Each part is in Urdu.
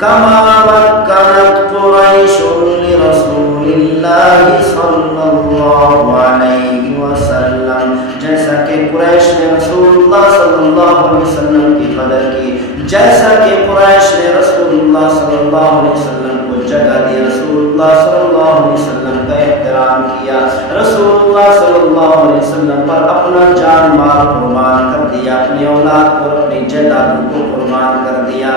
كما مكنت قريش لرسول الله صلی اللہ علیہ وسلم، جیسا کہ قریش نے رسول اللہ صلی اللہ علیہ وسلم کی قدر کی، جیسا کہ قریش نے رسول اللہ صلی اللہ علیہ وسلم کو جگہ دی، رسول اللہ صلی اللہ علیہ وسلم کا احترام کیا، رسول اللہ صلی اللہ علیہ وسلم پر اپنا جان مال قربان کر دیا، اپنی اولاد کو، اپنی جائیدادوں کو قربان کر دیا۔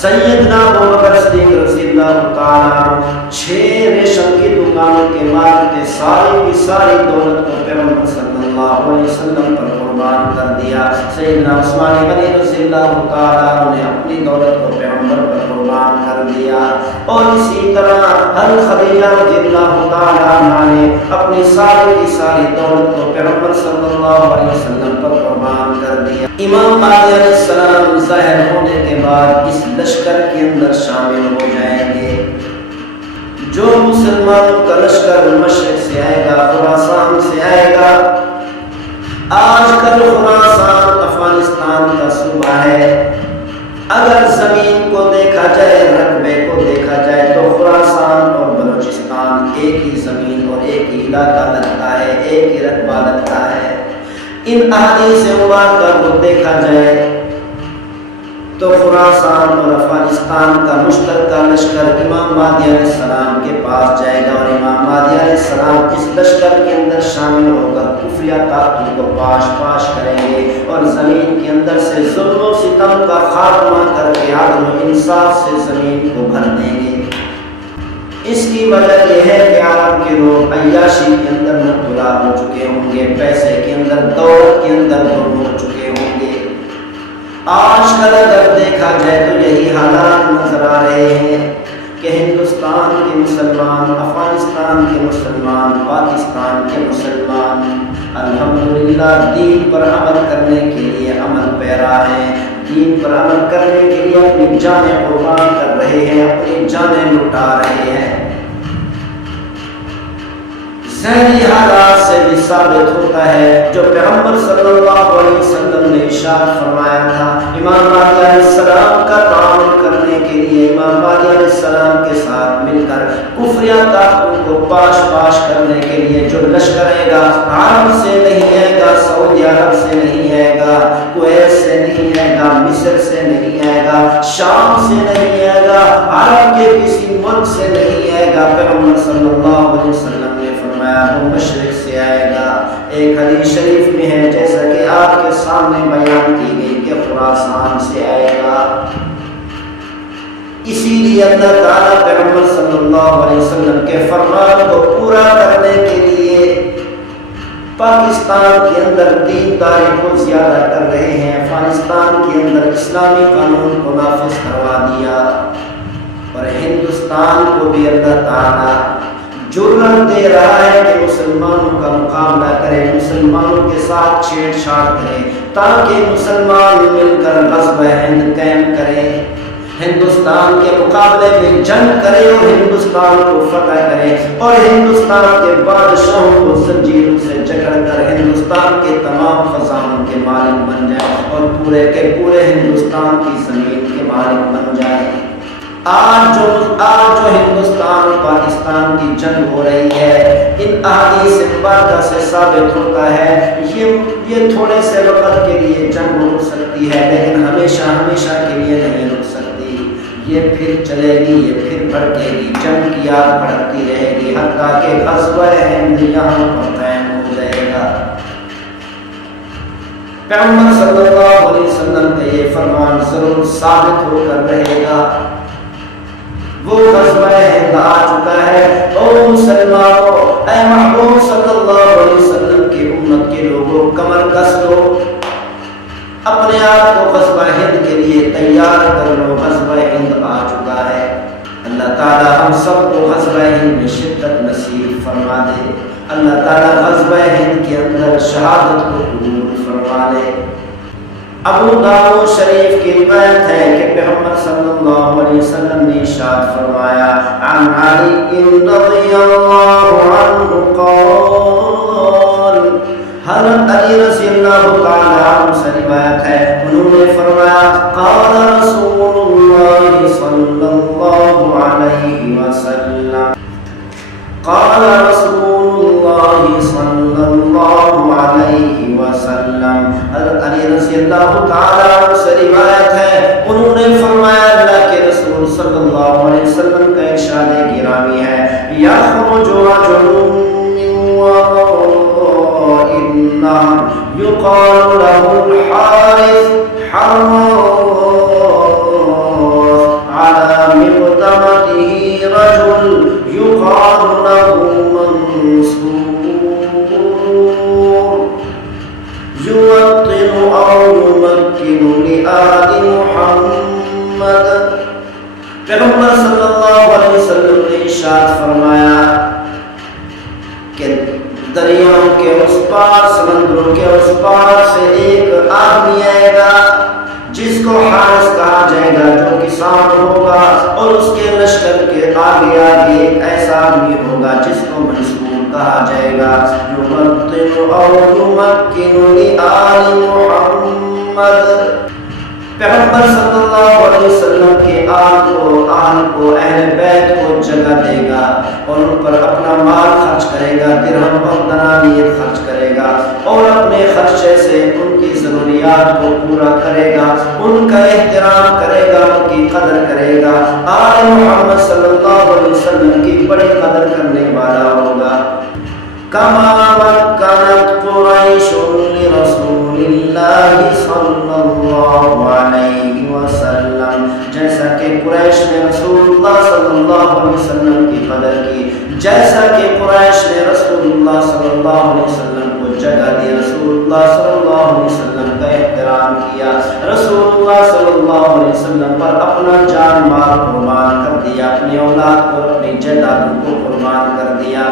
سیدنا ابوبکر صدیق رضی اللہ تعالیٰ 6 ریشم کی دکانوں کے مالک تھے، ساری کی ساری دولت کو پیغمبر صلی اللہ علیہ وسلم پر قربان کر دیا۔ سیدنا عثمان غنی رضی اللہ تعالیٰ نے اپنی دولت کو پیغمبر پر قربان کر دیا، اور اسی طرح حضرت خدیجہ رضی اللہ تعالیٰ عنہا نے اپنی ساری کی ساری دولت کو پیغمبر صلی اللہ علیہ وسلم پر قربان کر دیا۔ امام مہدی علیہ السلام ظاہر ہونے کے بعد اس لشکر کے اندر شامل ہو جائیں گے۔ جو مسلمانوں کا لشکر مشرق سے آئے گا، خراسان سے آئے گا۔ آج کل خراسان افغانستان کا صوبہ ہے۔ اگر زمین کو دیکھا جائے، رقبے کو دیکھا جائے تو خراسان اور بلوچستان ایک ہی زمین اور ایک ہی علاقہ لگتا ہے، ایک ہی رقبہ لگتا ہے۔ ان احادیث مبارکہ کو دیکھا جائے تو خراسان اور افغانستان کا مشترکہ لشکر امام مہدی علیہ السلام کے پاس جائے گا، اور امام مہدی علیہ السلام اس لشکر کے اندر شامل ہو کر خفیہ طاقتوں کو پاش کریں گے، اور زمین کے اندر سے ظلم و ستم کا خاتمہ کر کے عدل و انصاف سے زمین کو بھر دیں گے۔ اس کی وجہ یہ ہے کہ عرب کے لوگ عیاشی کے اندر مبتلا ہو چکے ہوں گے، پیسے کے اندر، دولت کے اندر گم ہو چکے ہوں گے۔ آج کل اگر دیکھا جائے تو یہی حالات نظر آ رہے ہیں کہ ہندوستان کے مسلمان، افغانستان کے مسلمان، پاکستان کے مسلمان الحمدللہ دین پر عمل کرنے کے لیے عمل پیرا ہیں، دین پر عمل کرنے کے لیے اپنی جانیں قربان کر رہے ہیں، اپنی جانیں لٹا رہے ہیں۔ ذہنی حالات سے بھی ثابت ہوتا ہے جو پیغمبر صلی اللہ علیہ وسلم نے ارشاد فرمایا تھا، امام مہدی علیہ السلام کا تعامل کرنے کے لیے، امام مہدی علیہ السلام کے ساتھ مل کر کفریہ طاقتوں کو پاش کرنے کے لیے جو لشکر آئے گا، عرب سے نہیں آئے گا، سعودی عرب سے نہیں آئے گا، کویت سے نہیں آئے گا، مصر سے نہیں آئے گا، شام سے نہیں آئے گا، عرب کے کسی ملک سے نہیں آئے گا۔ پیغمبر صلی اللہ علیہ وسلم نے فرمایا وہ مشرق سے آئے گا۔ ایک حدیث شریف میں ہے جیسا کہ آپ کے سامنے بیان کی گئی کہ خراسان سے آئے گا۔ اسی لیے اللہ تعالیٰ پیغمبر صلی اللہ علیہ وسلم کے فرمان کو پورا کرنے کے لیے پاکستان کے اندر دینداری کو زیادہ کر رہے ہیں، افغانستان کے اندر اسلامی قانون کو نافذ کروا دیا، اور ہندوستان کو بھی اللہ تعالیٰ جرأت دے رہا ہے کہ مسلمانوں کا مقابلہ کرے، مسلمانوں کے ساتھ چھیڑ چھاڑ کرے، تاکہ مسلمان مل کر غزوہ ہند قائم کرے، ہندوستان کے مقابلے میں جنگ کرے اور ہندوستان کو فتح کرے، اور ہندوستان کے بادشاہوں کو زنجیروں سے جکڑ کر ہندوستان کے تمام خزانوں کے مالک بن جائے، اور پورے کے پورے ہندوستان کی زمین کے مالک بن جائے۔ آج جو ہندوستان پاکستان کی جنگ ہو رہی ہے، ان احادیث مبارکہ سے ثابت ہوتا ہے یہ تھوڑے سے وقت کے لیے جنگ ہو سکتی ہے، لیکن ہمیشہ کے لیے نہیں رک سکتی، یہ پھر چلے گی، یہ پھر بڑھے گی، جنگ کی آگ بڑھتی رہے گی، حتیٰ کہ غزوہ ہند یہاں پر قائم ہو جائے گا۔ پیغمبر صلی اللہ علیہ وسلم کا یہ فرمان ضرور ثابت ہو کر رہے گا۔ وہ غزوہ ہند آ چکا ہے۔ او مسلمانوں، اے محبوب صلی اللہ علیہ وسلم کی امت کے لوگوں، کمر کس لو، اپنے آپ کو غزوہ ہند کے لیے تیار کر لو، غزوہ ہند آ چکا ہے۔ اللہ تعالی ہم سب کو غزوہ ہند میں شرکت نصیب فرما دے، اللہ تعالی غزوہ ہند کے اندر شہادت کو قبول فرما لے۔ ابو داؤد شریف کی روایت ہے کہ پیغمبر صلی اللہ علیہ وسلم نے ارشاد فرمایا، عن علی رضی اللہ عنہ قال، حضرت علی رضی اللہ تعالی عنہ سے روایت ہے، انہوں نے فرمایا، قال رسول اللہ صلی اللہ قال رسول الله صلی اللہ علیہ وسلم، حضرت علی رضی اللہ تعالیٰ عنہ سے روایت ہے، انہوں نے فرمایا اللہ کے رسول صلی اللہ علیہ وسلم کا ارشاد گرامی ہے، یخرج رجل من وراء النهر یقال له الحارث على مقدمته رجل يقال له منصور يوطن أو يمكن لآل محمد۔ پیغمبر صلی اللہ علیہ وسلم نے ارشاد فرمایا کہ دریاؤں کے اس پار، سمندروں کے اس پار سے ایک آدمی آئے گا جس کو حارث کہا جائے گا، جو کسان ہوگا، اور اس کے لشکر کے آگے آگے ایک ایسا آدمی ہوگا جس کو منصور کہا جائے گا، یمطن او یمکن لآل محمد۔ پیغمبر صلی اللہ علیہ وسلم کے آل کو اہل بیت کو جگہ دے گا اور ان پر اپنا مال خرچ کرے گا، درہم اور دنانیر خرچ کرے گا، اور اپنے خرچے سے ان کی ضروریات کو پورا کرے گا، ان کا احترام کرے گا، ان کی قدر کرے گا، آل محمد صلی اللہ علیہ وسلم کی بڑی قدر کرنے والا ہوگا۔ کما مکنت قریش لرسول اللہ صلی اللہ علیہ وسلم، جیسا کہ قریش نے رسول اللہ صلی اللہ علیہ وسلم کی قدر کی، جیسا کہ قریش نے رسول اللہ صلی اللہ علیہ وسلم کو جگہ دی، رسول اللہ صلی اللہ علیہ وسلم کا احترام کیا، رسول اللہ صلی اللہ علیہ وسلم پر اپنا جان مال قربان کر دیا، اپنی اولاد کو، اپنی جائیدادوں کو قربان کر دیا۔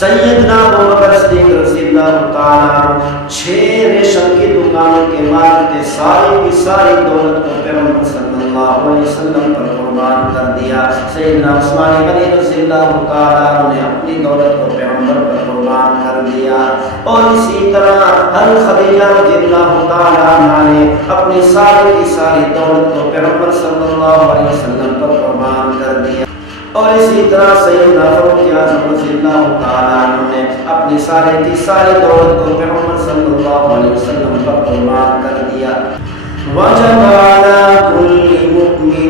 سیدنا ابو بکر صدیق رضی اللہ تعالیٰ عنہ 6 ریشم کی دکانوں کے مالک تھے، ساری کی ساری دولت کو پیغمبر صلی اللہ علیہ وسلم پر قربان کر دیا۔ سیدنا عثمان غنی رضی اللہ تعالیٰ عنہ نے اپنی دولت کو پیغمبر پر قربان کر دیا، اور اسی طرح حضرت خدیجہ رضی اللہ تعالیٰ عنہ نے اپنی ساری کی ساری دولت کو پیغمبر صلی اللہ علیہ وسلم پر قربان کر دیا، اور اسی طرح سیدنا فاروق اعظم رضی اللہ تعالیٰ عنہ نے اپنی ساری کی ساری دولت کو پیغمبر صلی اللہ علیہ وسلم پر قربان کر دیا۔ وجب على كل مؤمن